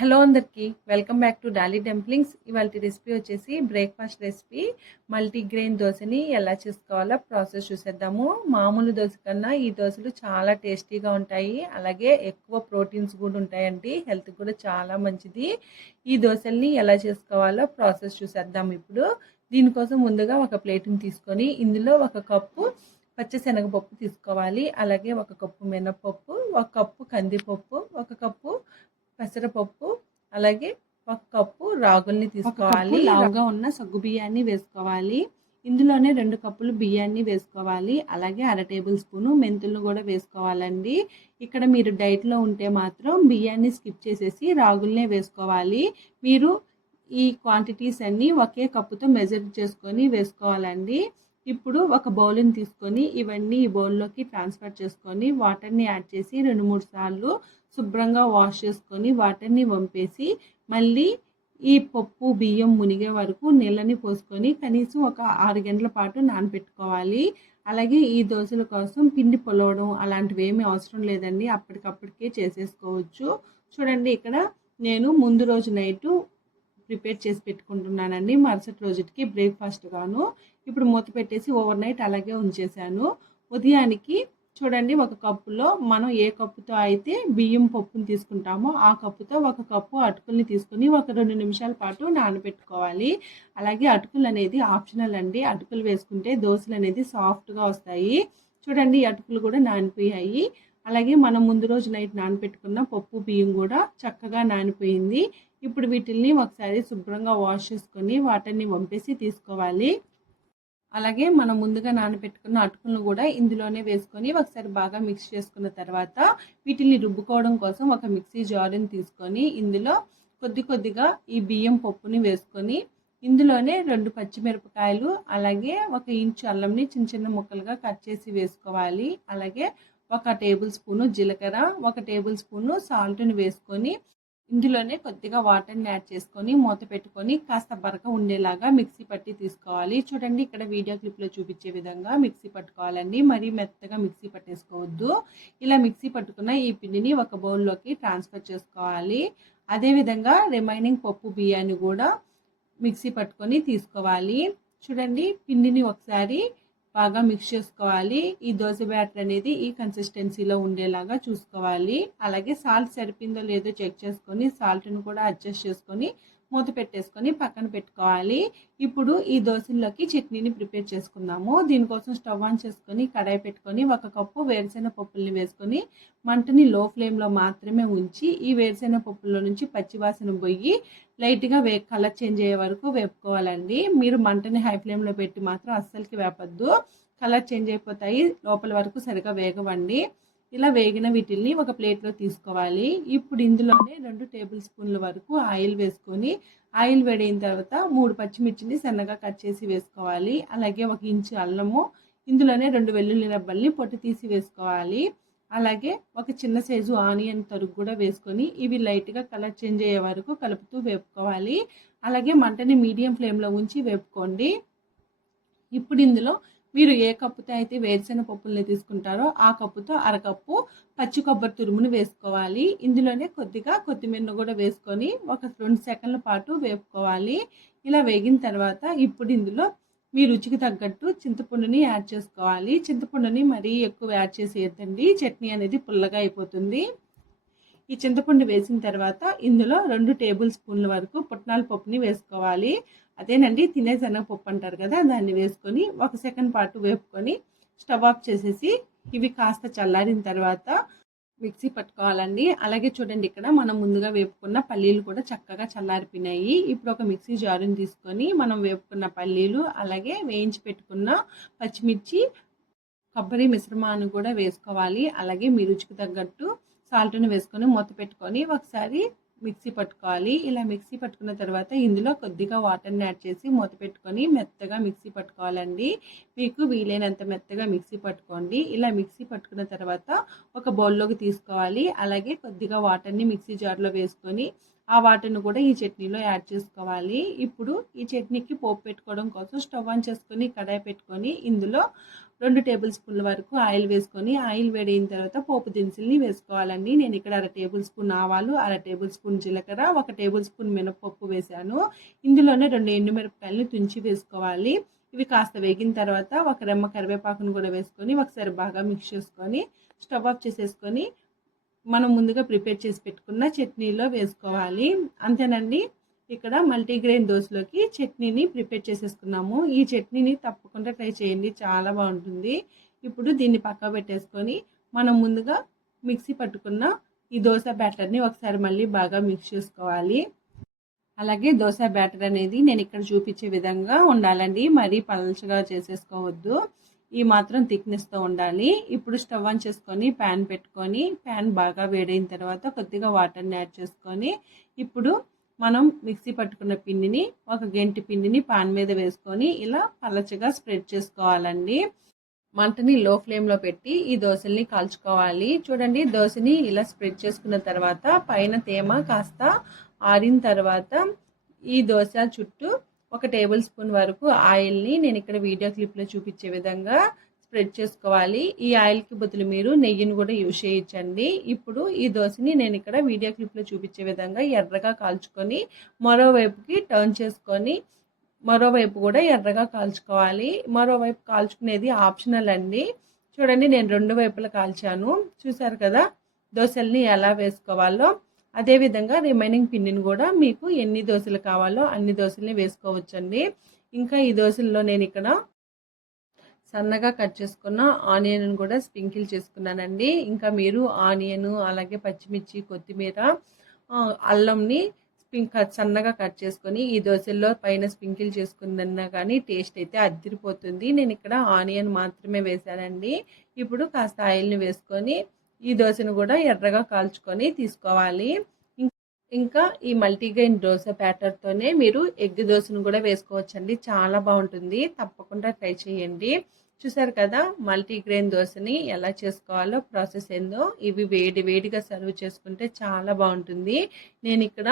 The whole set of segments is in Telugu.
హలో అందరికీ welcome back to Dolly dumplings. ఇవాళ రెసిపీ వచ్చేసి బ్రేక్ఫాస్ట్ రెసిపీ మల్టీగ్రెయిన్ దోశని ఎలా చేసుకోవాలో ప్రాసెస్ చూసేద్దాము. మామూలు దోశ కన్నా ఈ దోశలు చాలా టేస్టీగా ఉంటాయి, అలాగే ఎక్కువ ప్రోటీన్స్ కూడా ఉంటాయండి. హెల్త్ కూడా చాలా మంచిది. ఈ దోశల్ని ఎలా చేసుకోవాలో ప్రాసెస్ చూసేద్దాం. ఇప్పుడు దీనికోసం ముందుగా ఒక ప్లేట్ని తీసుకొని ఇందులో ఒక కప్పు పచ్చిశనగపప్పు తీసుకోవాలి, అలాగే ఒక కప్పు మినపప్పు, ఒక కప్పు కందిపప్పు, ఒక కప్పు పెసరపప్పు, అలాగే ఒక కప్పు రాగుల్ని తీసుకోవాలి. లావుగా ఉన్న సగ్గు బియ్యాన్ని వేసుకోవాలి. ఇందులోనే 2 కప్పులు బియ్యాన్ని వేసుకోవాలి, అలాగే 1/2 టేబుల్ స్పూను మెంతులను కూడా వేసుకోవాలండి. ఇక్కడ మీరు డైట్లో ఉంటే మాత్రం బియ్యాన్ని స్కిప్ చేసేసి రాగుల్నే వేసుకోవాలి. మీరు ఈ క్వాంటిటీస్ అన్నీ ఒకే కప్పుతో మెజర్ చేసుకొని వేసుకోవాలండి. ఇప్పుడు ఒక బౌల్ని తీసుకొని ఇవన్నీ ఈ బౌల్లోకి ట్రాన్స్ఫర్ చేసుకొని వాటర్ని యాడ్ చేసి 2-3 సార్లు శుభ్రంగా వాష్ చేసుకొని వాటర్ని వంపేసి మళ్ళీ ఈ పప్పు బియ్యం మునిగే వరకు నీళ్ళని పోసుకొని కనీసం ఒక 6 గంటల పాటు నానబెట్టుకోవాలి. అలాగే ఈ దోశల కోసం పిండి పొలవడం అలాంటివి ఏమీ అవసరం లేదండి, అప్పటికప్పటికే చేసేసుకోవచ్చు. చూడండి, ఇక్కడ నేను ముందు రోజు నైటు ప్రిపేర్ చేసి పెట్టుకుంటున్నానండి, మరుసటి రోజుకి బ్రేక్ఫాస్ట్ గాను. ఇప్పుడు మూత పెట్టేసి ఓవర్ నైట్ అలాగే ఉంచేసాను. ఉదయానికి చూడండి, ఒక కప్పులో మనం ఏ కప్పుతో అయితే బియ్యం పప్పుని తీసుకుంటామో ఆ కప్పుతో ఒక కప్పు అటుకుల్ని తీసుకుని ఒక 2 నిమిషాల పాటు నానబెట్టుకోవాలి. అలాగే అటుకులు అనేది ఆప్షనల్ అండి, అటుకులు వేసుకుంటే దోశలు అనేది సాఫ్ట్గా వస్తాయి. చూడండి, అటుకులు కూడా నానిపోయాయి. అలాగే మనం ముందు రోజు నైట్ నానబెట్టుకున్న పప్పు బియ్యం కూడా చక్కగా నానిపోయింది. ఇప్పుడు వీటిల్ని ఒకసారి శుభ్రంగా వాష్ చేసుకొని వాటర్ని వంపేసి తీసుకోవాలి. అలాగే మనం ముందుగా నానబెట్టుకున్న అటుకులను కూడా ఇందులోనే వేసుకొని ఒకసారి బాగా మిక్స్ చేసుకున్న తర్వాత వీటిని రుబ్బుకోవడం కోసం ఒక మిక్సీ జార్ని తీసుకొని ఇందులో కొద్దిగా ఈ బియ్యం పప్పుని వేసుకొని ఇందులోనే 2 పచ్చిమిరపకాయలు, అలాగే 1 ఇంచు అల్లంని చిన్న ముక్కలుగా కట్ చేసి వేసుకోవాలి. అలాగే 1 టేబుల్ స్పూను జీలకర్ర, 1 టేబుల్ స్పూను సాల్ట్ని వేసుకొని ఇందులోనే కొద్దిగా వాటర్ని యాడ్ చేసుకొని మూత పెట్టుకొని కాస్త బరక ఉండేలాగా మిక్సీ పట్టి తీసుకోవాలి. చూడండి, ఇక్కడ వీడియో క్లిప్లో చూపించే విధంగా మిక్సీ పట్టుకోవాలండి, మరీ మెత్తగా మిక్సీ పట్టేసుకోవద్దు. ఇలా మిక్సీ పట్టుకున్న ఈ పిండిని ఒక బౌల్లోకి ట్రాన్స్ఫర్ చేసుకోవాలి. అదేవిధంగా రిమైనింగ్ పప్పు బియ్యాన్ని కూడా మిక్సీ పట్టుకొని తీసుకోవాలి. చూడండి, పిండిని ఒకసారి బాగా మిక్స్ చేసుకోవాలి. ఈ దోశ బ్యాటర్ అనేది ఈ కన్సిస్టెన్సీలో ఉండేలాగా చూసుకోవాలి. అలాగే సాల్ట్ సరిపోయిందో లేదో చెక్ చేసుకొని సాల్ట్ను కూడా అడ్జస్ట్ చేసుకొని మూత పెట్టేసుకొని పక్కన పెట్టుకోవాలి. ఇప్పుడు ఈ దోశల్లోకి చట్నీని ప్రిపేర్ చేసుకుందాము. దీనికోసం స్టవ్ ఆన్ చేసుకొని కడాయి పెట్టుకొని 1 కప్పు వేరుశెనగ పప్పుల్ని వేసుకొని మంటని లో ఫ్లేమ్లో మాత్రమే ఉంచి ఈ వేరుశెనగ పప్పుల్లో నుంచి పచ్చివాసన పోయి లైట్గా కలర్ చేంజ్ అయ్యే వరకు వేపుకోవాలండి. మీరు మంటని హై ఫ్లేమ్లో పెట్టి మాత్రం అస్సలకి వేపద్దు, కలర్ చేంజ్ అయిపోతాయి, లోపల వరకు సరిగా వేగవండి. ఇలా వేగిన వీటిల్ని ఒక ప్లేట్లో తీసుకోవాలి. ఇప్పుడు ఇందులోనే 2 టేబుల్ స్పూన్ల వరకు ఆయిల్ వేసుకొని ఆయిల్ వేడైన తర్వాత 3 పచ్చిమిర్చిని సన్నగా కట్ చేసి వేసుకోవాలి. అలాగే 1 ఇంచు అల్లము, ఇందులోనే 2 వెల్లుల్లి రెబ్బల్ని పొట్టు తీసి వేసుకోవాలి. అలాగే 1 చిన్న సైజు ఆనియన్ తరుగు కూడా వేసుకొని ఇవి లైట్గా కలర్ చేంజ్ అయ్యే వరకు కలుపుతూ వేపుకోవాలి. అలాగే మంటని మీడియం ఫ్లేమ్లో ఉంచి వేపుకోండి. ఇప్పుడు ఇందులో మీరు ఏ కప్పుతో అయితే వేరుశెనగ పప్పుల్ని తీసుకుంటారో ఆ కప్పుతో 1/2 కప్పు పచ్చి కొబ్బరి తురుమును వేసుకోవాలి. ఇందులోనే కొద్దిగా కొత్తిమీరను కూడా వేసుకొని ఒక 2 సెకండ్ల పాటు వేపుకోవాలి. ఇలా వేగిన తర్వాత ఇప్పుడు ఇందులో మీ రుచికి తగ్గట్టు చింతపండుని యాడ్ చేసుకోవాలి. చింతపండుని మరీ ఎక్కువ యాడ్ చేసేయద్దండి, చట్నీ అనేది పుల్లగా అయిపోతుంది. ఈ చింతపండు వేసిన తర్వాత ఇందులో 2 టేబుల్ స్పూన్ల వరకు పుట్నాల పప్పుని వేసుకోవాలి. అదేనండి, తినే శనగపప్పు అంటారు కదా, దాన్ని వేసుకొని 1 సెకండ్ పాటు వేపుకొని స్టవ్ ఆఫ్ చేసేసి ఇవి కాస్త చల్లారిన తర్వాత మిక్సీ పట్టుకోవాలండి. అలాగే చూడండి, ఇక్కడ మనం ముందుగా వేపుకున్న పల్లీలు కూడా చక్కగా చల్లారిపోయినాయి. ఇప్పుడు ఒక మిక్సీ జారుని తీసుకొని మనం వేపుకున్న పల్లీలు, అలాగే వేయించి పెట్టుకున్న పచ్చిమిర్చి, కొబ్బరి మిశ్రమాన్ని కూడా వేసుకోవాలి. అలాగే మీ రుచికి తగ్గట్టు సాల్ట్ని వేసుకొని మూత పెట్టుకొని ఒకసారి మిక్సీ పట్టుకోవాలి. ఇలా మిక్సీ పట్టుకున్న తర్వాత ఇందులో కొద్దిగా వాటర్ని యాడ్ చేసి మూత పెట్టుకొని మెత్తగా మిక్సీ పట్టుకోవాలండి. మీకు వీలైనంత మెత్తగా మిక్సీ పట్టుకోండి. ఇలా మిక్సీ పట్టుకున్న తర్వాత ఒక బౌల్లోకి తీసుకోవాలి. అలాగే కొద్దిగా వాటర్ని మిక్సీ జార్లో వేసుకొని ఆ వాటర్ని కూడా ఈ చట్నీలో యాడ్ చేసుకోవాలి. ఇప్పుడు ఈ చట్నీకి పోపు పెట్టుకోవడం కోసం స్టవ్ ఆన్ చేసుకొని కడాయి పెట్టుకొని ఇందులో 2 టేబుల్ స్పూన్ల వరకు ఆయిల్ వేసుకొని ఆయిల్ వేడైన తర్వాత పోపు దినుసుల్ని వేసుకోవాలండి. నేను ఇక్కడ 1/2 టేబుల్ స్పూన్ ఆవాలు, 1/2 టేబుల్ స్పూన్ జీలకర్ర, 1 టేబుల్ స్పూన్ మినపప్పు వేశాను. ఇందులోనే 2 ఎండుమిరపకాయలని తుంచి వేసుకోవాలి. ఇవి కాస్త వేగిన తర్వాత ఒక రెమ్మ కరివేపాకును కూడా వేసుకొని ఒకసారి బాగా మిక్స్ చేసుకొని స్టవ్ ఆఫ్ చేసేసుకొని మనం ముందుగా ప్రిపేర్ చేసి పెట్టుకున్న చట్నీలో వేసుకోవాలి. అంతేనండి, ఇక్కడ మల్టీగ్రెయిన్ దోశలోకి చట్నీని ప్రిపేర్ చేసేసుకున్నాము. ఈ చట్నీని తప్పకుండా ట్రై చేయండి, చాలా బాగుంటుంది. ఇప్పుడు దీన్ని పక్క పెట్టేసుకొని మనం ముందుగా మిక్సీ పట్టుకున్న ఈ దోశ బ్యాటర్ని ఒకసారి మళ్ళీ బాగా మిక్స్ చేసుకోవాలి. అలాగే దోశ బ్యాటర్ అనేది నేను ఇక్కడ చూపించే విధంగా ఉండాలండి, మరీ పలచగా చేసేసుకోవద్దు. ఈ మాత్రం థిక్నెస్తో ఉండాలి. ఇప్పుడు స్టవ్ ఆన్ చేసుకొని ప్యాన్ పెట్టుకొని ప్యాన్ బాగా వేడైన తర్వాత కొద్దిగా వాటర్ని యాడ్ చేసుకొని ఇప్పుడు మనం మిక్సీ పట్టుకున్న పిండిని ఒక గెంటి పిండిని పాన్ మీద వేసుకొని ఇలా పలచగా స్ప్రెడ్ చేసుకోవాలండి. మంటని లో ఫ్లేమ్లో పెట్టి ఈ దోశల్ని కాల్చుకోవాలి. చూడండి, దోశని ఇలా స్ప్రెడ్ చేసుకున్న తర్వాత పైన తేమ కాస్త ఆరిన తర్వాత ఈ దోశ చుట్టూ 1 టేబుల్ స్పూన్ వరకు ఆయిల్ని నేను ఇక్కడ వీడియో క్లిప్లో చూపించే విధంగా స్ప్రెడ్ చేసుకోవాలి. ఈ ఆయిల్కి బదులు మీరు నెయ్యిని కూడా యూజ్ చేయొచ్చండి. ఇప్పుడు ఈ దోశని నేను ఇక్కడ వీడియో క్లిప్లో చూపించే విధంగా ఎర్రగా కాల్చుకొని మరోవైపుకి టర్న్ చేసుకొని మరోవైపు కూడా ఎర్రగా కాల్చుకోవాలి. మరోవైపు కాల్చుకునేది ఆప్షనల్ అండి. చూడండి, నేను 2 వైపులా కాల్చాను. చూసారు కదా దోశల్ని ఎలా వేసుకోవాలో. అదేవిధంగా రిమైనింగ్ పిండిని కూడా మీకు ఎన్ని దోశలు కావాలో అన్ని దోశల్ని వేసుకోవచ్చండి. ఇంకా ఈ దోశల్లో నేను ఇక్కడ సన్నగా కట్ చేసుకున్న ఆనియన్ కూడా స్ప్రింకిల్ చేసుకున్నానండి. ఇంకా మీరు ఆనియన్ అలాగే పచ్చిమిర్చి, కొత్తిమీర, అల్లంని సన్నగా కట్ చేసుకొని ఈ దోశల్లో పైన స్ప్రింకిల్ చేసుకుందన్నా కానీ టేస్ట్ అయితే అదిరిపోతుంది. నేను ఇక్కడ ఆనియన్ మాత్రమే వేశానండి. ఇప్పుడు కాస్త ఆయిల్ని వేసుకొని ఈ దోశను కూడా ఎర్రగా కాల్చుకొని తీసుకోవాలి. ఇంకా ఈ మల్టీగ్రెయిన్ దోశ బ్యాటర్తోనే మీరు ఎగ్ దోశను కూడా వేసుకోవచ్చండి, చాలా బాగుంటుంది. తప్పకుండా ట్రై చేయండి. చూసారు కదా మల్టీగ్రెయిన్ దోశని ఎలా చేసుకోవాలో ప్రాసెస్ ఏందో. ఇవి వేడిగా సర్వ్ చేసుకుంటే చాలా బాగుంటుంది. నేను ఇక్కడ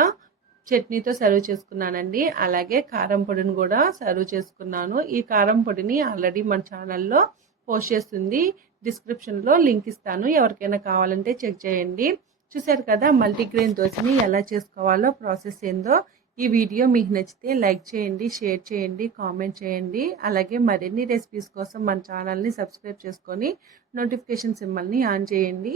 చట్నీతో సర్వ్ చేసుకున్నానండి. అలాగే కారం పొడిని కూడా సర్వ్ చేసుకున్నాను. ఈ కారం పొడిని ఆల్రెడీ మన ఛానల్లో పోస్ట్ చేస్తుంది, డిస్క్రిప్షన్లో లింక్ ఇస్తాను, ఎవరికైనా కావాలంటే చెక్ చేయండి. చూసారు కదా మల్టీగ్రెయిన్ దోశని ఎలా చేసుకోవాలో ప్రాసెస్ ఏందో. ఈ వీడియో మీకు నచ్చితే లైక్ చేయండి, షేర్ చేయండి, కామెంట్ చేయండి. అలాగే మరిన్ని రెసిపీస్ కోసం మన ఛానల్ని సబ్స్క్రైబ్ చేసుకొని నోటిఫికేషన్ సింబల్ని ఆన్ చేయండి.